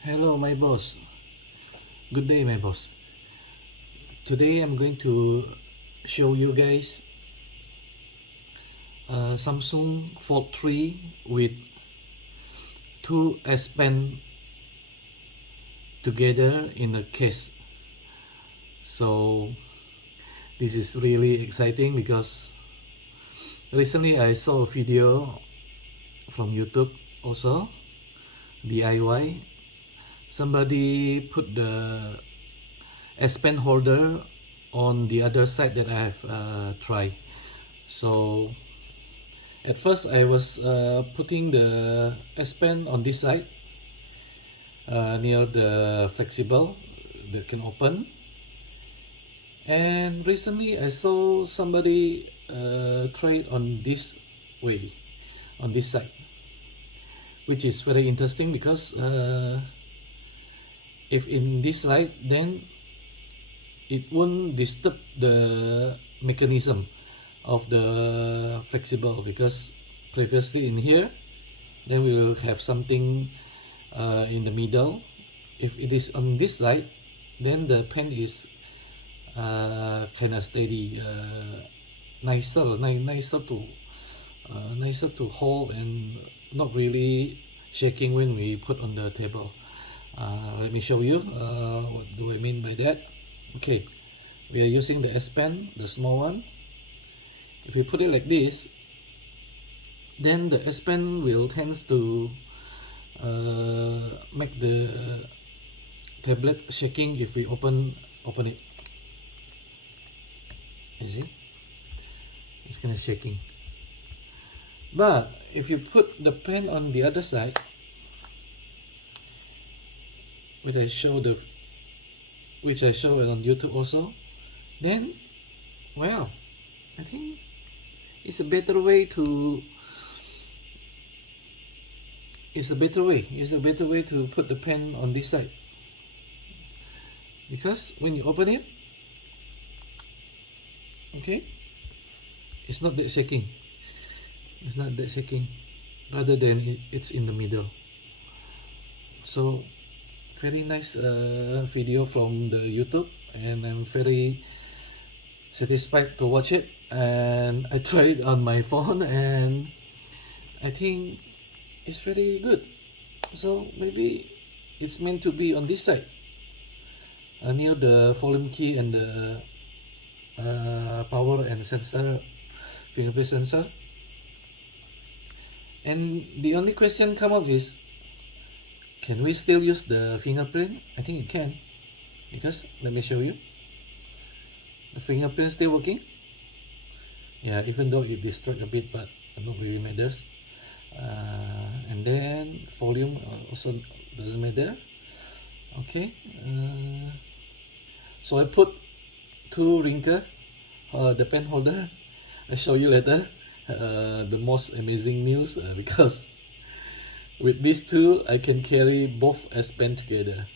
Hello, my boss. Good day, my boss. Today I'm going to show you guys Samsung Fold 3 with two S Pen together in a case. So this is really exciting because recently I saw a video from YouTube also, DIY. Somebody put the S Pen holder on the other side that I have tried. So at first I was putting the S Pen on this side near the flexible that can open, and recently I saw somebody try it on this way, on this side, which is very interesting because if in this side, then it won't disturb the mechanism of the flexible, because previously in here then we will have something in the middle. If it is on this side, then the pen is kind of steady, nicer to hold and not really shaking when we put on the table. Let me show you what do I mean by that. Okay, we are using the S Pen, the small one. If we put it like this, then the S Pen will tends to make the tablet shaking if we open it. You see, it's kind of shaking. But if you put the pen on the other side, which I show it on YouTube also, then well, I think it's a better way to put the pen on this side, because when you open it, okay, it's not that shaking, rather than it's in the middle. So very nice video from the YouTube, and I'm very satisfied to watch it. And I tried it on my phone, and I think it's very good. So maybe it's meant to be on this side, near the volume key and the power and sensor, fingerprint sensor. And the only question come up is, can we still use the fingerprint? I think it can, because let me show you. The fingerprint still working. Yeah, even though it distract a bit, but not really matters. And then volume also doesn't matter. Okay, so I put two Ringke, the pen holder. I show you later the most amazing news, because with these two I can carry both S Pen together,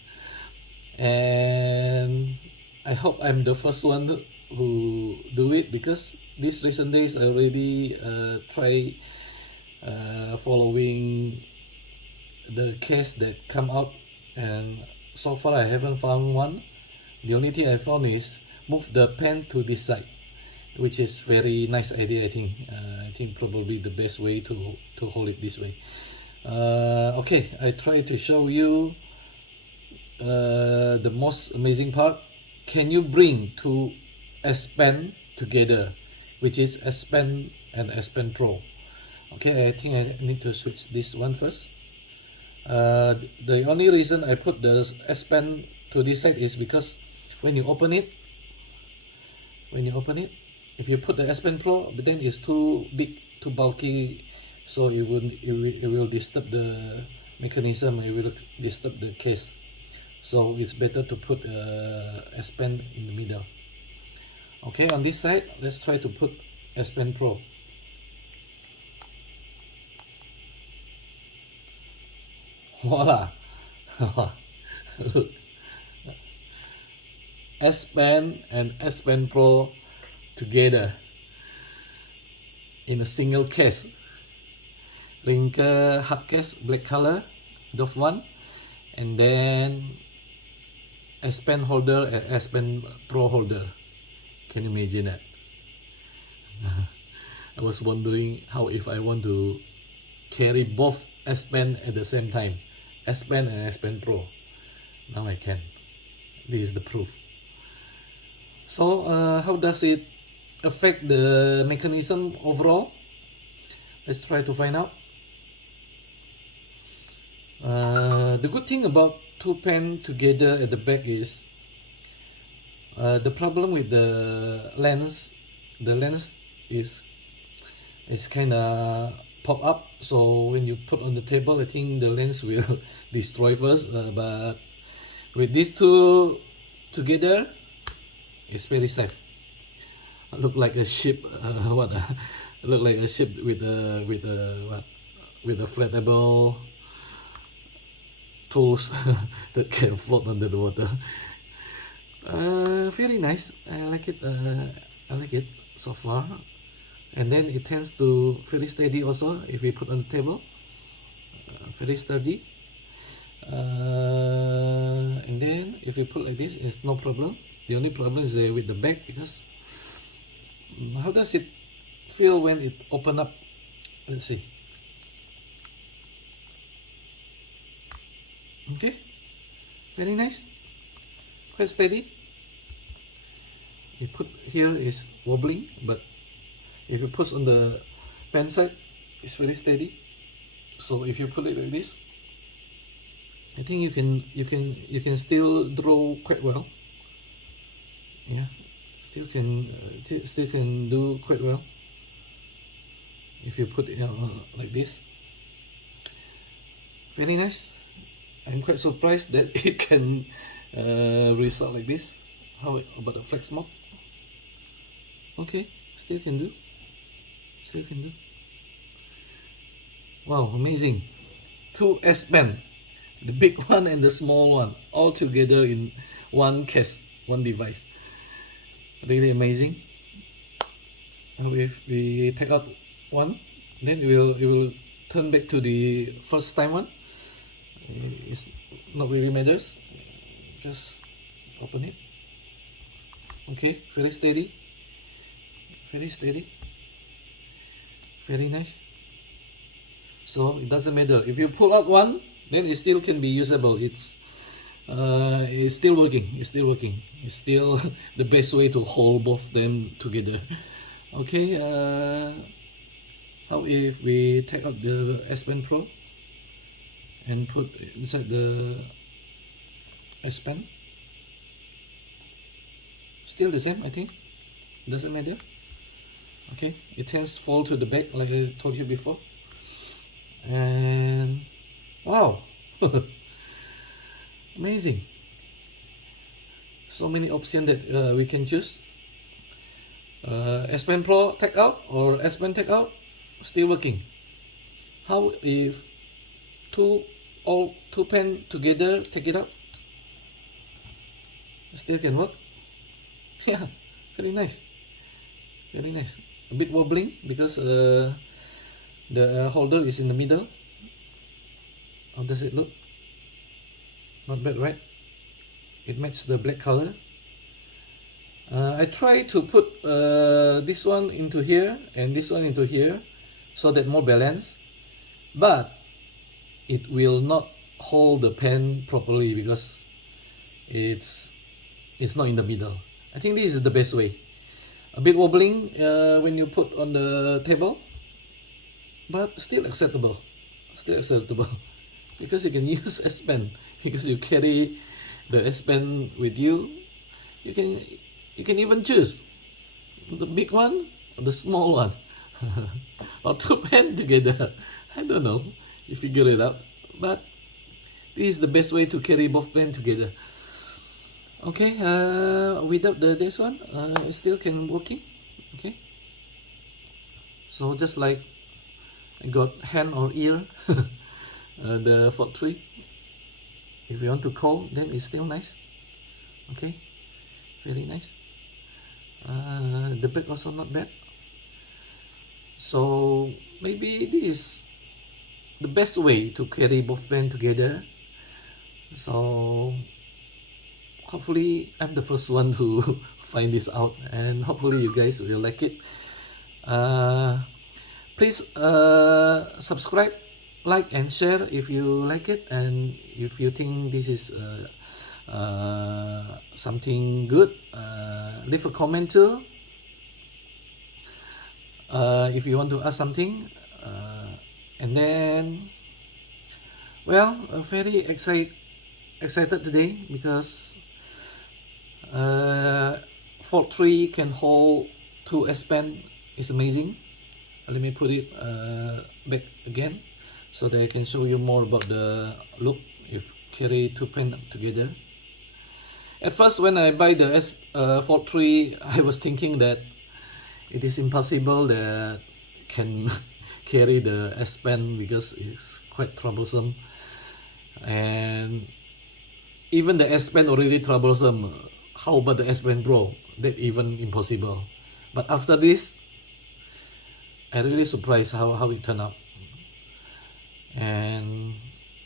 and I hope I'm the first one who do it, because these recent days I already try following the case that come out, and so far I haven't found one. The only thing I found is move the pen to this side, which is very nice idea. I think probably the best way to hold it this way. Okay, I try to show you the most amazing part. Can you bring two S Pen together, which is S Pen and S Pen Pro? Okay, I think I need to switch this one first. The only reason I put the S Pen to this side is because when you open it, if you put the S Pen Pro, but then it's too big, too bulky, so it will disturb the mechanism, it will disturb the case. So it's better to put S Pen in the middle. Okay, on this side, let's try to put S Pen Pro. Voila! Look, S Pen and S Pen Pro together in a single case. Ringke hard case, black color, Dove one, and then a Spen holder, a Spen Pro holder. Can you imagine that? I was wondering how if I want to carry both S Pen at the same time, S Pen and S Pen Pro. Now I can. This is the proof. So how does it affect the mechanism overall? Let's try to find out. The good thing about two pen together at the back is the problem with the lens is kind of pop up, so when you put on the table I think the lens will destroy first, but with these two together it's very safe. Look like a ship, look like a ship with a flattable tools that can float under the water. Very nice. I like it. I like it so far. And then it tends to very steady also if we put on the table. Very sturdy. And then if we put like this, it's no problem. The only problem is with the back, because how does it feel when it open up? Let's see. Okay, very nice, quite steady. You put here is wobbling, but if you push on the pen side, it's very steady. So if you put it like this, I think you can still draw quite well. Yeah, still can do quite well if you put it like this. Very nice. I'm quite surprised that it can result like this. How about the flex mode? Okay, still can do. Wow, amazing. Two S Pen, the big one and the small one, all together in one case, one device. Really amazing. If we take out one, then it will turn back to the first time one. It's not really matters. Just open it. Okay, very steady, very nice. So it doesn't matter if you pull out one, then it still can be usable. It's still working. It's still the best way to hold both them together. Okay, how if we take out the S Pen Pro and put inside the S Pen? Still the same, I think. Doesn't matter. Okay, it tends to fall to the back like I told you before. And wow, amazing. So many options that we can choose. S Pen Pro take out or S Pen take out, still working. How if two pen together, take it out, still can work. Yeah, very nice. A bit wobbling because the holder is in the middle. How does it look? Not bad, right? It matches the black color. I try to put this one into here and this one into here so that more balance, but it will not hold the pen properly because it's not in the middle. I think this is the best way. A bit wobbling when you put on the table, but still acceptable. Because you can use S Pen, because you carry the S Pen with you. You can even choose the big one or the small one or two pen together. I don't know, you figure it out, but this is the best way to carry both pen together. Okay, without this one, it still can working. Okay, so just like I got hand or ear, the Fort 3. If you want to call, then it's still nice. Okay, very nice. The back also not bad. So maybe this is the best way to carry both pen together. So hopefully I'm the first one to find this out, and hopefully you guys will like it. Please subscribe, like, and share if you like it, and if you think this is something good, leave a comment too. If you want to ask something, and then, well, very excited today because Fold 3 can hold 2 Spen. Is amazing. Let me put it back again so that I can show you more about the look if carry 2 pen together. At first, when I buy the Fold 3, I was thinking that it is impossible that can carry the S Pen because it's quite troublesome, and even the S Pen already troublesome. How about the S Pen Pro? That even impossible. But after this, I really surprised how it turned out. And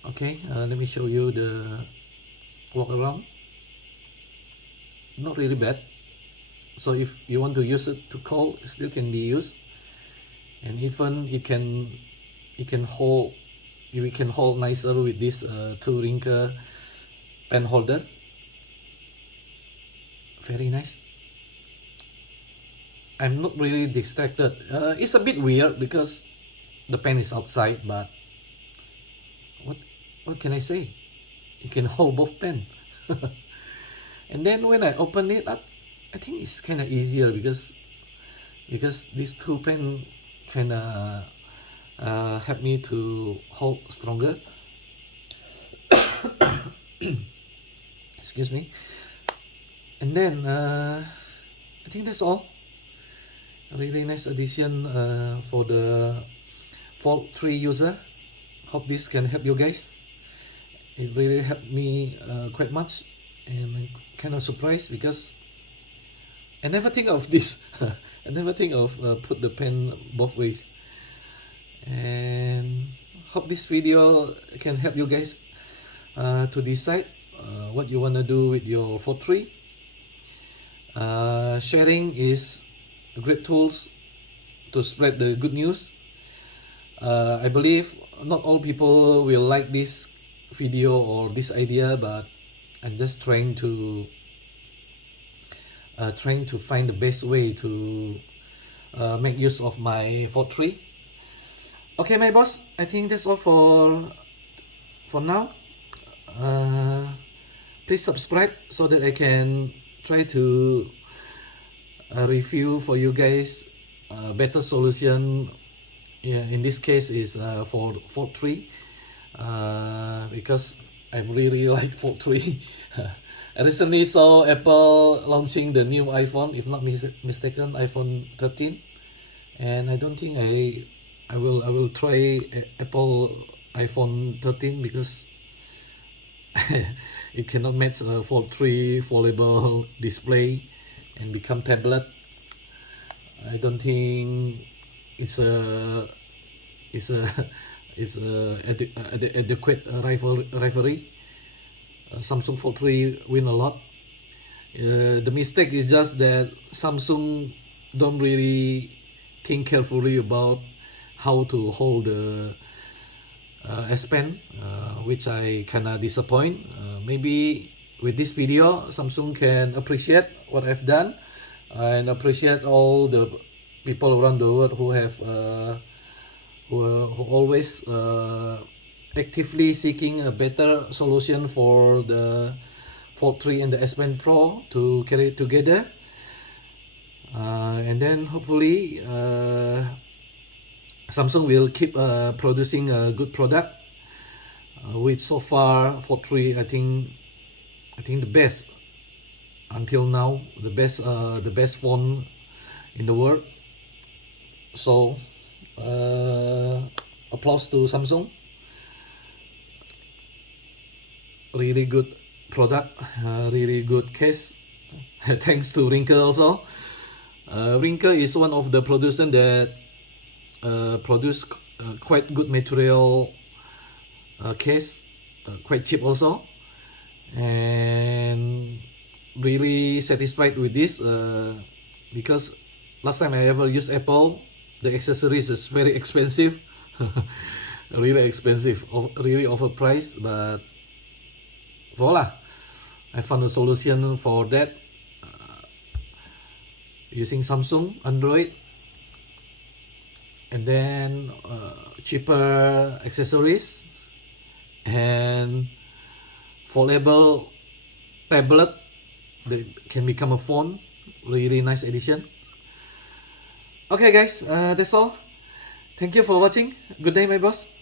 okay, let me show you the walk around. Not really bad. So if you want to use it to call, it still can be used, and even it can hold, we can hold nicer with this 2 Ringke pen holder. Very nice. I'm not really distracted. It's a bit weird because the pen is outside, but what can I say? You can hold both pen. And then when I open it up, I think it's kind of easier because these 2 pen kind of help me to hold stronger. Excuse me. And then I think that's all. A really nice addition for the Fold 3 user. Hope this can help you guys. It really helped me quite much, and I'm kind of surprised because I never think of this. I never think of put the pen both ways. And hope this video can help you guys to decide what you want to do with your Fold 3. Sharing is a great tools to spread the good news. I believe not all people will like this video or this idea, but I'm just trying to find the best way to make use of my Fold 3. Okay, my boss, I think that's all for now. Please subscribe so that I can try to review for you guys a better solution. Yeah, in this case is for Fold 3 because I really like Fold 3. I recently saw Apple launching the new iPhone, if not mistaken, iPhone 13, and I don't think I will try Apple iPhone 13 because it cannot match a Fold 3 foldable display and become tablet. I don't think it's a adequate rivalry. Samsung Fold 3 win a lot. The mistake is just that Samsung don't really think carefully about how to hold the S Pen, which I kinda disappoint. Maybe with this video, Samsung can appreciate what I've done and appreciate all the people around the world who have who always actively seeking a better solution for the Fold 3 and the S Pen Pro to carry it together. And then hopefully Samsung will keep producing a good product, which so far Fold 3 I think the best until now, the best phone in the world. So applause to Samsung. Really good product, really good case. Thanks to Ringke also. Ringke is one of the producers that produce quite good material case, quite cheap also. and really satisfied with this because last time I ever used Apple, the accessories is very expensive. Really expensive, really overpriced, but voila, I found a solution for that using Samsung Android, and then cheaper accessories and foldable tablet that can become a phone. Really nice addition. Okay guys, that's all. Thank you for watching. Good day, my boss.